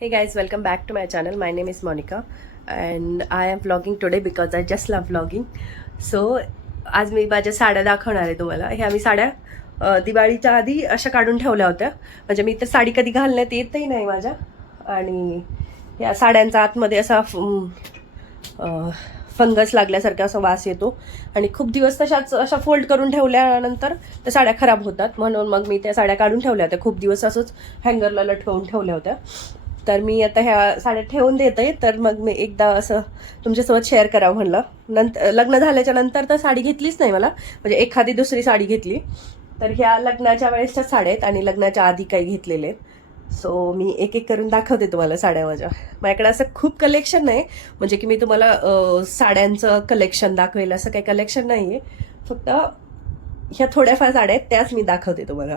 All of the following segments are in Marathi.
Hey guys, welcome back to my channel. My name is Monica and I am vlogging today because I just love vlogging. So आज मी माझ्या साड्या दाखवणार आहे तुम्हाला. ह्या मी साड्या दिवाळीच्या आधी अशा काढून ठेवल्या होत्या. म्हणजे मी तर साडी कधी घालण्यात येतही नाही माझ्या. आणि या साड्यांचा आतमध्ये असा फंगस लागल्यासारखा असा वास येतो. आणि खूप दिवस तशाच अशा फोल्ड करून ठेवल्यानंतर त्या साड्या खराब होतात. म्हणून मग मी त्या साड्या काढून ठेवल्या होत्या. खूप दिवस असंच हँगरला लटकवून ठेवल्या होत्या. तर मी आता ह्या साड्या ठेवून देते. तर मग मी एकदा असं तुमच्यासोबत शेअर करावं म्हणलं. नंतर लग्न झाल्याच्यानंतर तर साडी घेतलीच नाही मला. म्हणजे एखादी दुसरी साडी घेतली. तर ह्या लग्नाच्या वेळेसच्या साड्या आहेत आणि लग्नाच्या आधी काही घेतलेले आहेत. सो मी एक एक करून दाखवते तुम्हाला साड्या माझ्या. माझ्याकडे असं खूप कलेक्शन नाही. म्हणजे की मी तुम्हाला साड्यांचं कलेक्शन दाखवेल असं काही कलेक्शन नाही आहे फक्त ह्या थोड्याफार साड्या आहेत त्याच मी दाखवते तुम्हाला.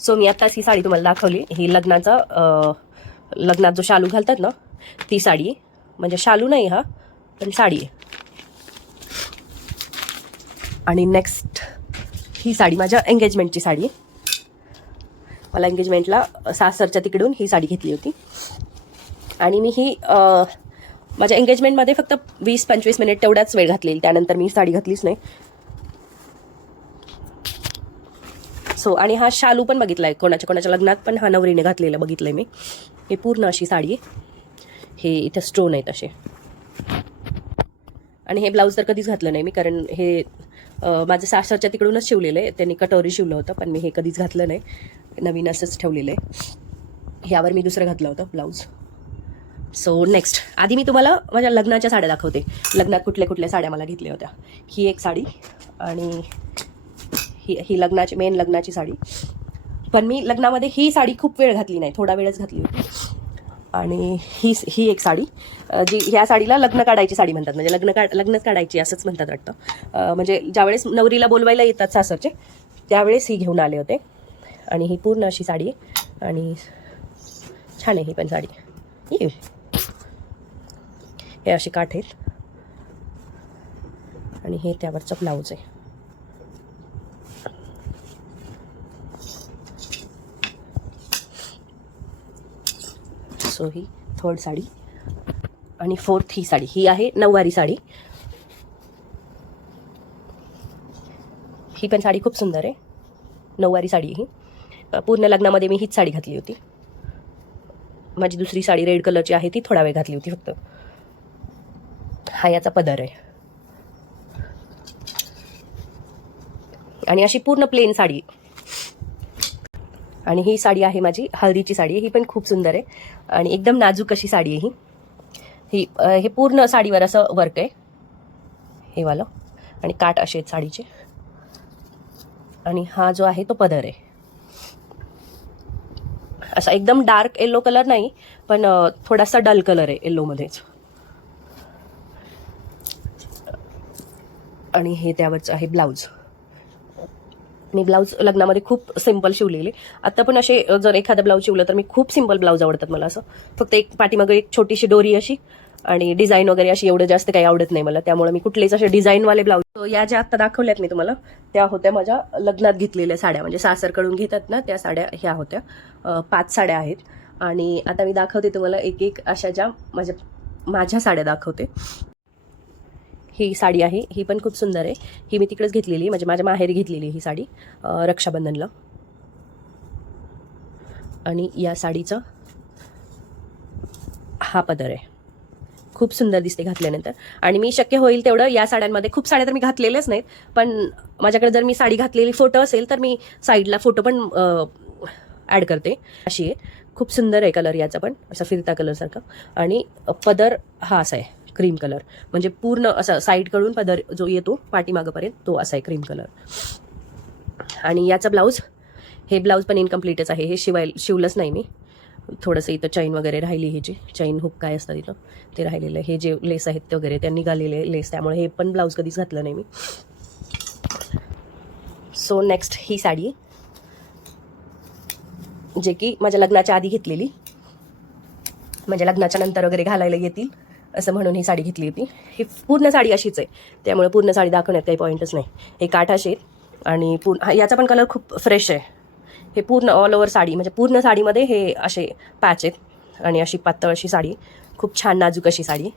सो मी आत्ताच ही साडी तुम्हाला दाखवली. ही लग्नाचा लग्नात जो शालू घालतात ना ती साडी. म्हणजे शालू नाही हा पण साडी. आहे आणि नेक्स्ट ही साडी माझ्या एंगेजमेंटची साडी. आहे मला एंगेजमेंटला सासरच्या तिकडून ही साडी घेतली होती. आणि मी ही माझ्या एंगेजमेंटमध्ये फक्त वीस पंचवीस मिनिट तेवढाच वेळ घातलेली. त्यानंतर मी साडी घातलीच नाही. सो आणि हा शालू पण बघितलाय कोणाच्या कोणाच्या लग्नात पण हा नवरीने घातलेला बघितलंय मी. हे पूर्ण अशी साडी आहे. हे इथे स्टोन आहेत असे. आणि हे ब्लाऊज तर कधीच घातलं नाही मी कारण हे माझं सासरच्या तिकडूनच शिवलेलं आहे. त्यांनी कटोरी शिवलं होतं पण मी हे कधीच घातलं नाही. नवीन असंच ठेवलेलं आहे. ह्यावर मी दुसरं घातलं होतं ब्लाऊज सो नेक्स्ट आधी मी तुम्हाला माझ्या लग्नाच्या साड्या दाखवते. लग्नात कुठल्या कुठल्या साड्या मला घेतल्या होत्या. ही एक साडी आणि ही ही लग्नाची मेन लग्नाची साडी. पण मी लग्नामध्ये ही साडी खूप वेळ घातली नाही थोडा वेळच घातली होती. आणि ही ही एक साडी जी ह्या साडीला लग्न काढायची साडी म्हणतात. म्हणजे लग्न काढ लग्नच काढायची असंच म्हणतात वाटतं. म्हणजे ज्यावेळेस नवरीला बोलवायला येतात सासरचे त्यावेळेस ही घेऊन आले होते. आणि ही पूर्ण अशी साडी आहे. आणि छान आहे ही पण साडी. येऊ हे अशी काठ आहेत. आणि हे त्यावरचं ब्लाऊज आहे. सो ही थर्ड साडी आणि फोर्थ ही साडी. ही आहे नऊवारी साडी. ही पण साडी खूप सुंदर आहे. नऊवारी साडी ही. पूर्ण लग्नामध्ये मी हीच साडी घातली होती. माझी दुसरी साडी रेड कलरची आहे ती थोडा वेळ घातली होती फक्त. हा याचा पदर आहे. आणि अशी पूर्ण प्लेन साडी आणि ही साडी आहे माझी हळदीची साडी आहे ही पण खूप सुंदर आहे. आणि एकदम नाजूक अशी साडी आहे ही. ही हे पूर्ण साडीवर असं वर्क आहे. हे वालं. आणि काठ असे आहेत साडीचे. आणि हा जो आहे तो पदर आहे. असा एकदम डार्क येल्लो कलर नाही पण थोडासा डल कलर आहे येल्लोमध्येच आणि हे त्यावरचं आहे ब्लाऊज मी ब्लाऊज लग्नामध्ये खूप सिंपल शिवलेली. आता पण असे जर एखादा ब्लाऊज शिवलं तर मी खूप सिंपल ब्लाऊज आवडतात मला असं. फक्त एक पाठीमागं एक छोटीशी डोरी अशी आणि डिझाईन वगैरे अशी एवढं जास्त काही आवडत नाही मला. त्यामुळे मी कुठलेच असे डिझाईनवाले ब्लाऊज या ज्या आता दाखवल्यात मी तुम्हाला त्या होत्या माझ्या लग्नात घेतलेल्या साड्या. म्हणजे सासरकडून घेतात ना त्या साड्या ह्या होत्या. पाच साड्या आहेत. आणि आता मी दाखवते तुम्हाला एक एक अशा ज्या माझ्या माझ्या साड्या दाखवते. ही साडी आहे. ही पण खूप सुंदर आहे. ही मी तिकडेच घेतलेली म्हणजे माझ्या माहेरी घेतलेली ही साडी रक्षाबंधनला. आणि या साडीचा हा पदर आहे. खूप सुंदर दिसते घातल्यानंतर. आणि मी शक्य होईल तेवढं या साड्यांमध्ये खूप साड्या तर मी घातलेल्याच नाहीत पण माझ्याकडे जर मी साडी घातलेली फोटो असेल तर मी साईडला फोटो पण ॲड करते. अशी आहे. खूप सुंदर आहे कलर याचा पण असा फिरता कलरसारखा आणि पदर हा असा आहे. क्रीम कलर म्हणजे पूर्ण असा साईडकडून पदर जो येतो पाठीमागंपर्यंत तो असा आहे क्रीम कलर आणि याचा ब्लाऊज हे ब्लाऊज पण इनकम्प्लीटच आहे. हे शिवाय शिवलंच नाही मी. थोडंसं इथं चैन वगैरे राहिली ह्याची. चैन हुक काय असतं तिथं? ते राहिलेलं. हे जे लेस आहेत ते वगैरे त्यांनी घालेले लेस त्यामुळे हे पण ब्लाऊज कधीच घातलं नाही मी. सो नेक्स्ट ही साडी. जे की माझ्या लग्नाच्या आधी घेतलेली. माझ्या लग्नाच्या नंतर वगैरे घालायला येतील. असं म्हणून ही साडी घेतली होती. ही पूर्ण साडी अशीच आहे. त्यामुळे पूर्ण साडी दाखवण्यात काही पॉईंटच नाही. हे काठाशी आहेत. आणि पूर्ण याचा पण कलर खूप फ्रेश आहे. हे पूर्ण ऑल ओव्हर साडी म्हणजे पूर्ण साडीमध्ये हे असे पॅच आहेत. आणि अशी पातळ अशी साडी. खूप छान नाजूक अशी साडी.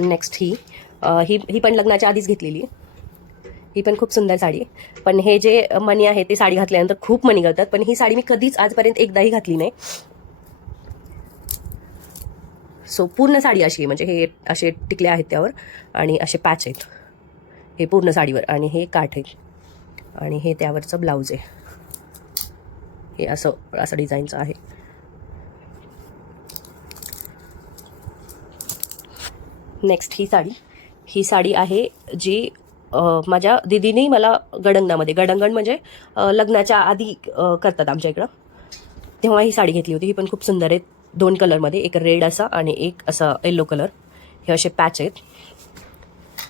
नेक्स्ट ही ही ही पण लग्नाच्या आधीच घेतलेली. ही पण खूप सुंदर साडी. पण हे जे मणी आहे ते साडी घातल्यानंतर खूप मणी करतात पण ही साडी मी कधीच आजपर्यंत एकदाही घातली नाही. सो पूर्ण साडी अशी आहे म्हणजे हे असे टिकले आहेत त्यावर आणि असे पॅच आहेत. हे पूर्ण साडीवर आणि हे काठ आहे. आणि हे त्यावरचं ब्लाऊज आहे. हे असं असं डिझाईनचं आहे. नेक्स्ट ही साडी. ही साडी आहे जी माझ्या दिदीने मला गडंगणामध्ये गडंगण म्हणजे लग्नाच्या आधी करतात आमच्या इकडं. तेव्हा ही साडी घेतली होती. ही पण खूप सुंदर आहे. दोन कलरमध्ये एक रेड असा आणि एक असा येल्लो कलर हे असे पॅच आहेत.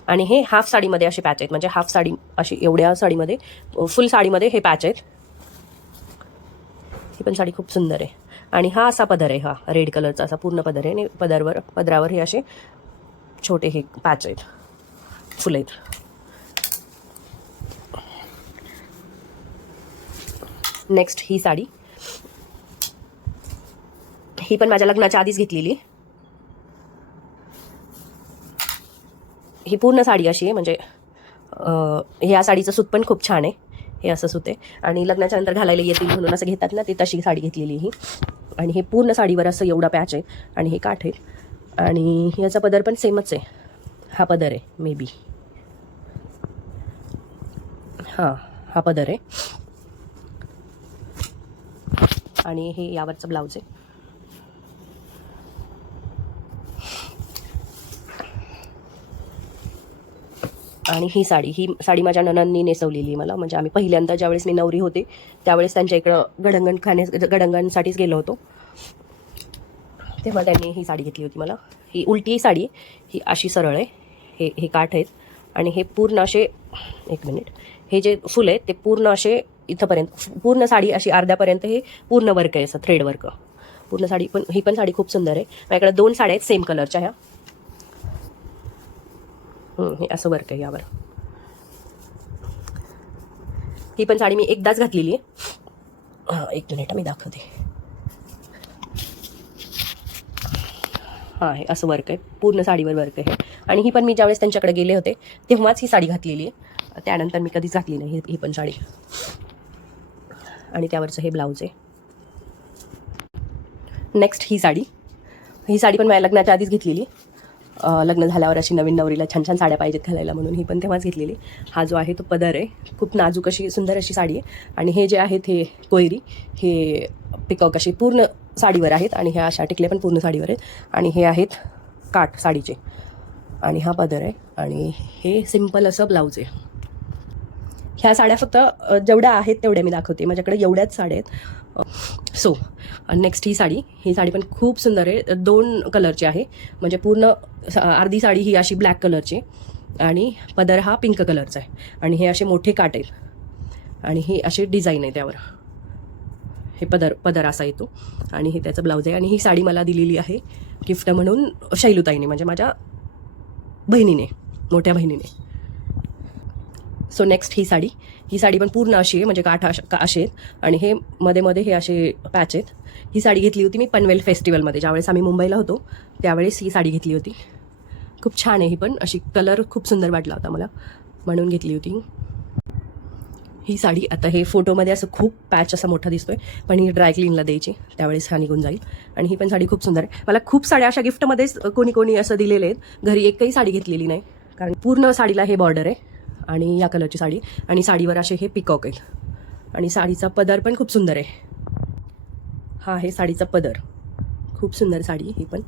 आणि हे हाफ साडीमध्ये असे पॅच आहेत. म्हणजे हाफ साडी अशी एवढ्या साडीमध्ये फुल साडीमध्ये हे पॅच आहेत. ही पण साडी खूप सुंदर आहे. आणि हा असा पदर आहे हा रेड कलरचा असा पूर्ण पदर आहे. आणि पदरवर पदरावर हे असे छोटे हे पॅच आहेत. फुलं आहेत. नेक्स्ट ही साडी. ही पण माझ्या लग्नाच्या आधीच घेतलेली. ही पूर्ण साडी अशी आहे म्हणजे ह्या साडीचं सूत पण खूप छान आहे हे असं सूत आहे. आणि लग्नाच्या नंतर घालायला येतील म्हणून असं घेतात ना ती तशी साडी घेतलेली ही. आणि हे पूर्ण साडीवर असं एवढा पॅच आहे आणि हे काठ आहे. आणि याचा पदर पण सेमच आहे. हा पदर आहे मे बी हां हा पदर आहे. आणि हे यावरचं ब्लाऊज आहे. आणि ही साडी ही साडी माझ्या ननांनी नेसवलेली मला. म्हणजे आम्ही पहिल्यांदा ज्यावेळेस मी नवरी होते त्यावेळेस त्यांच्या इकडं गडंगण खाणे गडंगणसाठीच गेलो होतो. तेव्हा त्यांनी ही साडी घेतली होती मला. ही उलटी साडी ही अशी सरळ आहे. हे हे काठ आहेत. आणि हे पूर्ण असे एक मिनिट. हे जे फुल आहेत ते पूर्ण असे इथंपर्यंत पूर्ण साडी अशी अर्ध्यापर्यंत हे पूर्ण वर्क आहे असं थ्रेड वर्क पूर्ण साडी पण ही पण साडी खूप सुंदर आहे. माझ्याकडे दोन साड्या आहेत सेम कलरच्या ह्या. हे असं वर्क आहे यावर. ही पण साडी मी एकदाच घातलेली आहे. हां एक मिनिट मी दाखवते. हां हे असं वर्क आहे. पूर्ण साडीवर वर्क आहे. आणि ही पण मी ज्यावेळेस त्यांच्याकडे गेले होते तेव्हाच ही साडी घातलेली आहे. त्यानंतर मी कधीच घातली नाही ही- ही पण साडी. आणि त्यावरचं हे ब्लाऊज आहे. नेक्स्ट ही साडी. ही साडी पण माझ्या लग्नाच्या आधीच घेतलेली. लग्न झाल्यावर अशी नवीन नवरीला छान छान साड्या पाहिजेत घालायला म्हणून ही पण तेव्हाच घेतलेली. हा जो आहे तो पदर आहे. खूप नाजूक अशी सुंदर अशी साडी आहे. आणि हे जे आहेत हे कोयरी हे पिकॉक अशी पूर्ण साडीवर आहेत आणि ह्या अशा टिकल्या पण पूर्ण साडीवर आहेत. आणि हे आहेत काठ साडीचे. आणि हा पदर आहे. आणि हे सिंपल असं ब्लाऊज आहे. ह्या साड्या फक्त जेवढ्या आहेत तेवढ्या मी दाखवते. माझ्याकडे एवढ्याच साड्या आहेत. सो नेक्स्ट ही साडी. ही साडी पण खूप सुंदर आहे. दोन कलरची आहे. म्हणजे पूर्ण अर्धी साडी ही अशी ब्लॅक कलरची आणि पदर हा पिंक कलरचा आहे. आणि हे असे मोठे काट आहेत. आणि हे असे डिझाईन आहे त्यावर. हे पदर पदर असा येतो. आणि हे त्याचं ब्लाऊज आहे. आणि ही साडी मला दिलेली आहे गिफ्ट म्हणून शैलुताईने. म्हणजे माझ्या बहिणीने मोठ्या बहिणीने. सो नेक्स्ट ही साडी. ही साडी पण पूर्ण अशी आहे म्हणजे काठ अश- का असे आहेत. आणि हे मध्ये मध्ये हे असे पॅच आहेत. ही साडी घेतली होती मी पनवेल फेस्टिवलमध्ये ज्यावेळेस आम्ही मुंबईला होतो त्यावेळेस ही साडी घेतली होती. खूप छान आहे ही पण. अशी कलर खूप सुंदर वाटला होता मला. म्हणून घेतली होती. ही साडी आता हे फोटोमध्ये असं खूप पॅच असा मोठा दिसतोय पण ही ड्राय क्लीनला द्यायची. त्यावेळेस हा निघून जाईल. आणि ही पण साडी खूप सुंदर आहे. मला खूप साड्या अशा गिफ्टमध्येच कोणी कोणी असं दिलेले आहेत. घरी एकही साडी घेतलेली नाही. कारण पूर्ण साडीला हे बॉर्डर आहे. आणि या कलरची साडी. आणि साडीवर असे हे पिकॉक आहेत. आणि साडीचा पदर पण खूप सुंदर आहे. हा आहे साडीचा पदर. खूप सुंदर साडी ही पण.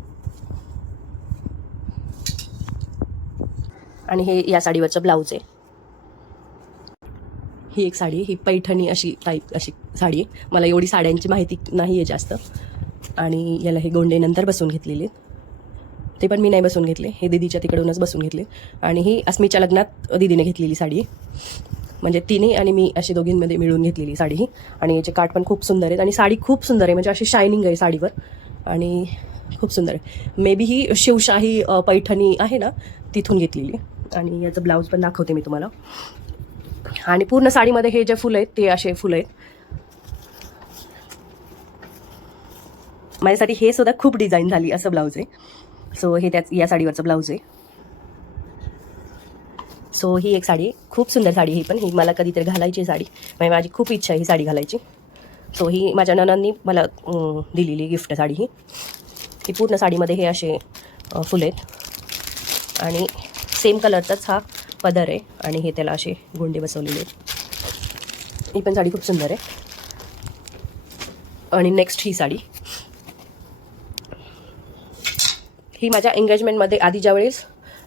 आणि हे या साडीवरचं ब्लाऊज आहे. ही एक साडी ही पैठणी अशी टाईप अशी साडी आहे. मला एवढी साड्यांची माहिती नाही आहे जास्त. आणि याला हे गोंडे नंतर बसवून घेतलेले आहेत. ते पण मी नाही बसून घेतले. हे दिदीच्या तिकडूनच बसून घेतले. आणि ही अस्मीच्या लग्नात दिदीने घेतलेली साडी. म्हणजे तिने आणि मी अशी दोघींमध्ये मिळून घेतलेली साडी ही. आणि याचे काठ पण खूप सुंदर आहेत. आणि साडी खूप सुंदर आहे. म्हणजे अशी शायनिंग आहे साडीवर. आणि खूप सुंदर आहे. मे बी ही शिवशाही पैठणी आहे ना तिथून घेतलेली. आणि याचं ब्लाऊज पण दाखवते मी तुम्हाला. आणि पूर्ण साडीमध्ये हे जे फुलं आहेत ते असे फुलं आहेत. माझ्यासाठी हे सुद्धा खूप डिझाईन झाली असं ब्लाऊज आहे. सो हे त्याच या साडीवरचं ब्लाऊज आहे. सो ही एक साडी आहे. खूप सुंदर साडी ही पण. ही मला कधीतरी घालायची साडी. म्हणजे माझी खूप इच्छा आहे ही साडी घालायची. सो ही माझ्या ननांनी मला दिलेली गिफ्ट साडी ही. ही पूर्ण साडीमध्ये हे असे फुले आहेत. आणि सेम कलरचाच हा पदर आहे. आणि हे त्याला असे गुंडे बसवलेले आहेत. ही पण साडी खूप सुंदर आहे. आणि नेक्स्ट ही साडी. ही माझ्या एंगेजमेंटमध्ये आधी ज्यावेळेस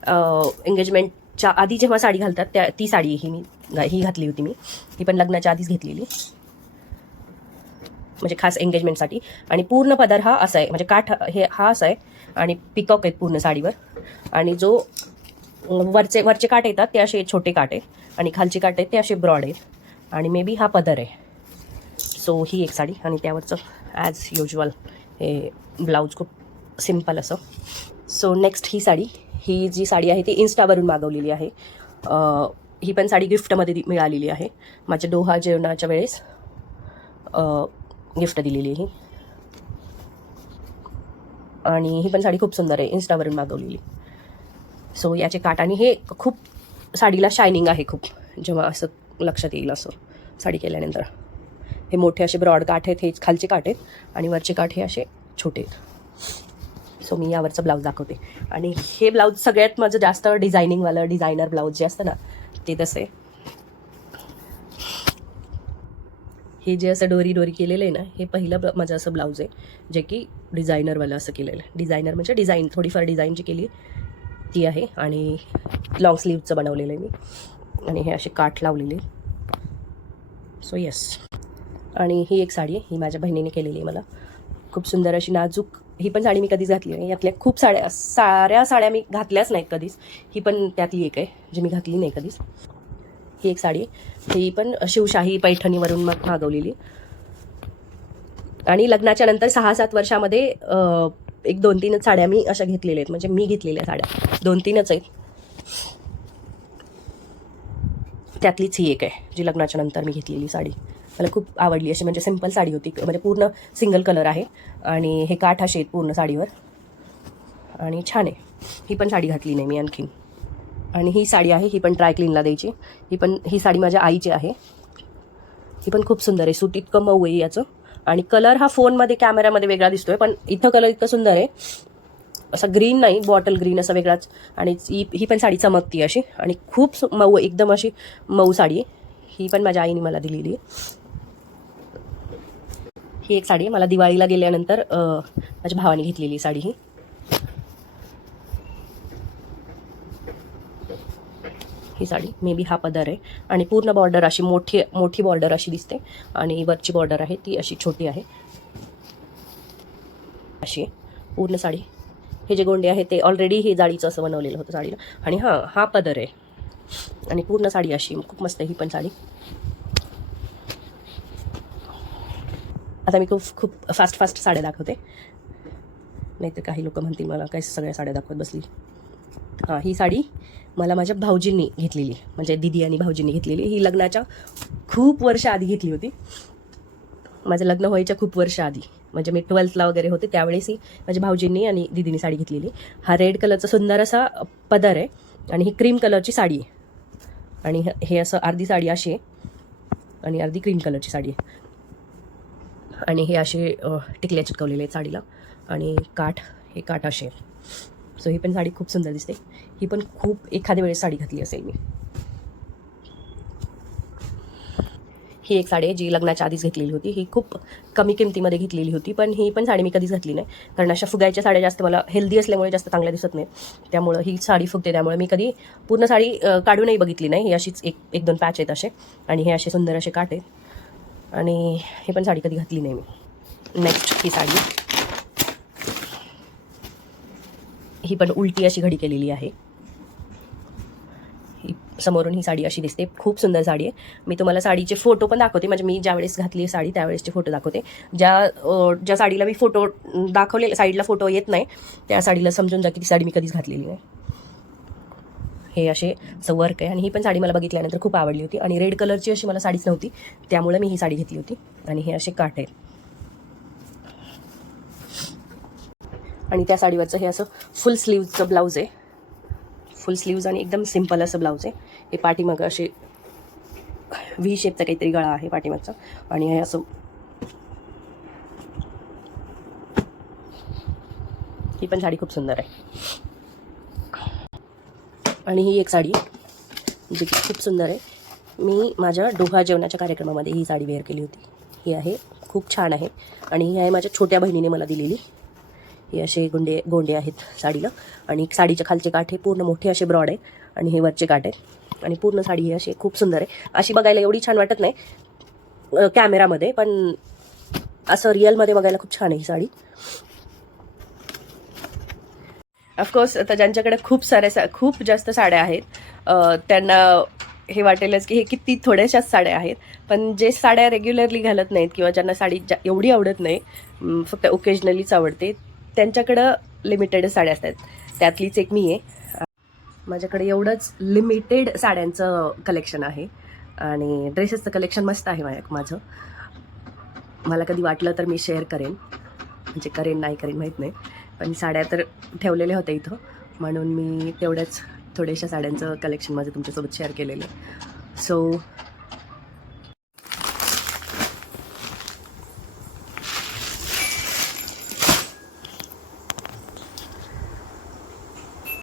एंगेजमेंटच्या आधी जेव्हा साडी घालतात त्या ती साडी ही मी ही घातली होती मी. ही पण लग्नाच्या आधीच घेतलेली. म्हणजे खास एंगेजमेंटसाठी आणि पूर्ण पदर हा असा आहे. म्हणजे काठ हे हा असा आहे. आणि पिकॉक आहेत पूर्ण साडीवर. आणि जो वरचे वरचे काठ येतात ते असे छोटे काट आहेत. आणि खालचे काट आहेत ते असे ब्रॉड आहेत. आणि मे बी हा पदर आहे. सो ही एक साडी. आणि त्यावरचं ॲज युजल हे ब्लाऊज खूप सिंपल असं. सो नेक्स्ट ही साडी. ही जी साडी आहे ती इन्स्टावरून मागवलेली आहे. ही पण साडी गिफ्टमध्ये मिळालेली आहे. माझ्या डोहा जेवणाच्या वेळेस गिफ्ट दिलेली आहे ही. आणि ही पण साडी खूप सुंदर आहे इन्स्टावरून मागवलेली. सो याचे काठ आणि हे खूप साडीला शायनिंग आहे खूप जेव्हा असं लक्षात येईल असं साडी केल्यानंतर. हे मोठे असे ब्रॉड काठ आहेत हे खालचे काठ आहेत आणि वरचे काठ हे असे छोटे आहेत. सो मी यावरचं ब्लाऊज दाखवते. आणि हे ब्लाऊज सगळ्यात माझं जास्त डिझायनिंगवालं डिझायनर ब्लाऊज जे असतं ना ते तसे. हे जे असं डोरी डोरी केलेलं आहे ना हे पहिलं माझं असं ब्लाऊज आहे जे की डिझायनरवालं असं केलेलं आहे. डिझायनर म्हणजे डिझाईन थोडीफार डिझाईन जी केली ती आहे. आणि लॉंग स्लीवचं बनवलेलं आहे मी. आणि हे असे काठ लावलेले सो येस आणि ही एक साडी आहे ही माझ्या बहिणीने केलेली आहे मला. खूप सुंदर अशी नाजूक ही पण साडी मी कधीच घातली नाही. यातल्या खूप साड्या साऱ्या साड्या मी घातल्याच नाहीत कधीच. ही पण त्यातली एक आहे जी मी घातली नाही कधीच. ही एक साडी. ही पण शिवशाही पैठणीवरून मग मागवलेली. आणि लग्नाच्या नंतर सहा सात वर्षामध्ये एक दोन तीनच साड्या मी अशा घेतलेल्या आहेत. म्हणजे मी घेतलेल्या साड्या. दोन तीनच आहेत. त्यातलीच ही एक आहे जी लग्नाच्या नंतर मी घेतलेली साडी. मला खूप आवडली अशी म्हणजे सिंपल साडी होती. म्हणजे पूर्ण सिंगल कलर आहे. आणि हे काठ असे आहेत पूर्ण साडीवर. आणि छान आहे. ही पण साडी घातली नाही मी आणखीन. आणि ही साडी आहे ही पण ड्राय क्लीनला द्यायची. ही पण ही साडी माझ्या आईची आहे. ही पण खूप सुंदर आहे. सूट इतकं मऊ आहे याचं. आणि कलर हा फोनमध्ये कॅमेऱ्यामध्ये वेगळा दिसतोय पण इथं कलर इतकं सुंदर आहे. असा ग्रीन नाही बॉटल ग्रीन असा वेगळाच. आणि ही ही पण साडी चमकती अशी. आणि खूप सु- मऊ एकदम अशी मऊ साडी आहे. ही पण माझ्या आईने मला दिलेली आहे. ही एक साडी आहे. मला दिवाळीला गेल्यानंतर माझ्या भावाने घेतलेली साडी ही. ही साडी. मे बी हा पदर आहे. आणि पूर्ण बॉर्डर अशी मोठी मोठी बॉर्डर अशी दिसते. आणि वरची बॉर्डर आहे ती अशी छोटी आहे. अशी आहे. पूर्ण साडी. हे जे गोंडे आहे ते ऑलरेडी हे जाळीचं असं बनवलेलं होतं साडीला. आणि हां हा पदर आहे. आणि पूर्ण साडी अशी. खूप मस्त आहे ही पण साडी. आता मी खूप खूप फास्ट फास्ट साड्या दाखवते. नाहीतर काही लोक म्हणतील मला काय सगळ्या साड्या दाखवत बसली? हां ही साडी मला माझ्या भाऊजींनी घेतलेली. म्हणजे दिदी आणि भाऊजींनी घेतलेली. ही लग्नाच्या खूप वर्ष आधी घेतली होती. माझं लग्न व्हायच्या खूप वर्ष आधी. म्हणजे मी ट्वेल्थला वगैरे होते त्यावेळेस ही माझ्या भाऊजींनी आणि दिदीनी साडी घेतलेली. हा रेड कलरचा सुंदर असा पदर आहे आणि ही क्रीम कलरची साडी आहे. आणि हे- हे असं अर्धी साडी अशी आहे आणि अर्धी क्रीम कलरची साडी आहे. आणि हे असे टिकल्या चिटकवलेले आहेत साडीला. आणि काठ हे काठ असे. सो ही पण साडी खूप सुंदर दिसते. ही पण खूप एखाद्या वेळेस साडी घातली असेल मी. ही एक साडी आहे जी लग्नाच्या आधीच घेतलेली होती. ही खूप कमी किमतीमध्ये घेतलेली होती पण ही पण साडी मी कधीच घातली नाही. कारण अशा फुगायच्या साड्या जास्त मला हेल्दी असल्यामुळे जास्त चांगल्या दिसत नाही त्यामुळं ही साडी फुगते. त्यामुळे मी कधी पूर्ण साडी काढूनही बघितली नाही. ही अशीच एक एक दोन पॅच आहेत असे. आणि हे असे सुंदर असे काठ आहेत. आणि हे पण साडी कधी घातली नाही मी. नेक्स्ट ही साडी. ही पण उलटी अशी घडी केलेली आहे. ही समोरून ही साडी अशी दिसते. खूप सुंदर साडी आहे. मी तुम्हाला साडीचे फोटो पण दाखवते. म्हणजे मी ज्यावेळेस घातली साडी त्यावेळेसचे फोटो दाखवते. ज्या ज्या साडीला मी फोटो दाखवले साईडला फोटो येत नाही त्या साडीला समजून जा की ती साडी मी कधीच घातलेली नाही. हे असे असं वर्क आहे. आणि ही पण साडी मला बघितल्यानंतर खूप आवडली होती. आणि रेड कलरची अशी मला साडीच नव्हती. त्यामुळे मी ही साडी घेतली होती. आणि हे असे काठ आहेत. आणि त्या साडीवरचं हे असं फुल स्लीवचं ब्लाऊज आहे. फुल स्लीव्ज आणि एकदम सिंपल असं ब्लाऊज आहे. हे पाठीमागं असे व्ही शेपचा काहीतरी गळा आहे पाठीमागचा. आणि हे असं ही पण साडी खूप सुंदर आहे. आणि ही एक साडी जी की खूप सुंदर आहे. मी माझ्या डोहा जेवणाच्या कार्यक्रमामध्ये ही साडी वेअर केली होती. ही आहे खूप छान आहे. आणि ही आहे माझ्या छोट्या बहिणीने मला दिलेली. हे असे गुंडे गोंडे आहेत साडीला. आणि साडीच्या खालचे काठ हे पूर्ण मोठे असे ब्रॉड आहे आणि हे वरचे काठ आहे आणि पूर्ण साडी ही अशी खूप सुंदर आहे. अशी बघायला एवढी छान वाटत नाही कॅमेरामध्ये पण असं रिअलमध्ये बघायला खूप छान आहे ही साडी. ऑफकोर्स आता ज्यांच्याकडे खूप साऱ्या सा खूप जास्त साड्या आहेत त्यांना हे वाटेलच की हे किती थोड्याशाच साड्या आहेत. पण जे साड्या रेग्युलरली घालत नाहीत किंवा ज्यांना साडी जा एवढी आवडत नाही फक्त ओकेजनलीच आवडते त्यांच्याकडं लिमिटेड साड्या असतात. त्यातलीच एक मी आहे. माझ्याकडे एवढंच लिमिटेड साड्यांचं कलेक्शन आहे आणि ड्रेसेसचं कलेक्शन मस्त आहे माझ्या माझं. मला कधी वाटलं तर मी शेअर करेन. म्हणजे करेन नाही करेन माहीत नाही. पण साड्या तर ठेवलेल्या होत्या इथं. म्हणून मी तेवढ्याच थोड्याशा साड्यांचं कलेक्शन माझं तुमच्यासोबत शेअर केलेलं सो